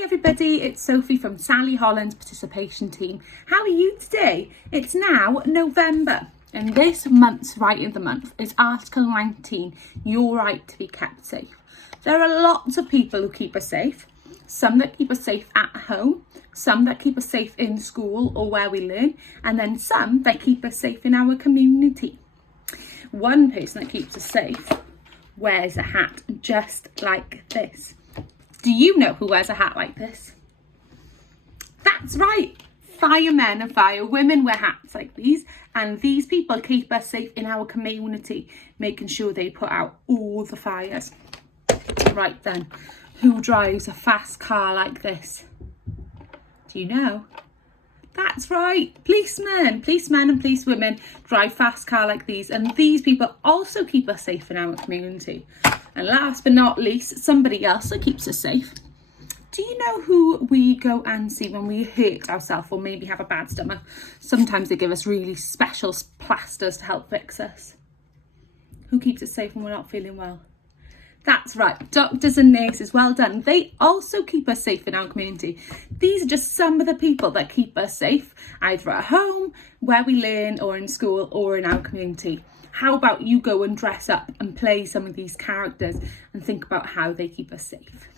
Hi everybody, it's Sophie from Sally Holland's participation team. How are you today? It's now November and this month's Right of the Month is Article 19, your right to be kept safe. There are lots of people who keep us safe, some that keep us safe at home, some that keep us safe in school or where we learn, and then some that keep us safe in our community. One person that keeps us safe wears a hat just like this. Do you know who wears a hat like this? That's right, firemen and firewomen wear hats like these, and these people keep us safe in our community, making sure they put out all the fires. Right then, who drives a fast car like this? Do you know? That's right, policemen and policewomen drive fast car like these, and these people also keep us safe in our community. And last but not least, somebody else that keeps us safe. Do you know who we go and see when we hurt ourselves or maybe have a bad stomach? Sometimes they give us really special plasters to help fix us. Who keeps us safe when we're not feeling well? That's right, doctors and nurses, well done. They also keep us safe in our community. These are just some of the people that keep us safe, either at home, where we learn, or in school, or in our community. How about you go and dress up and play some of these characters and think about how they keep us safe?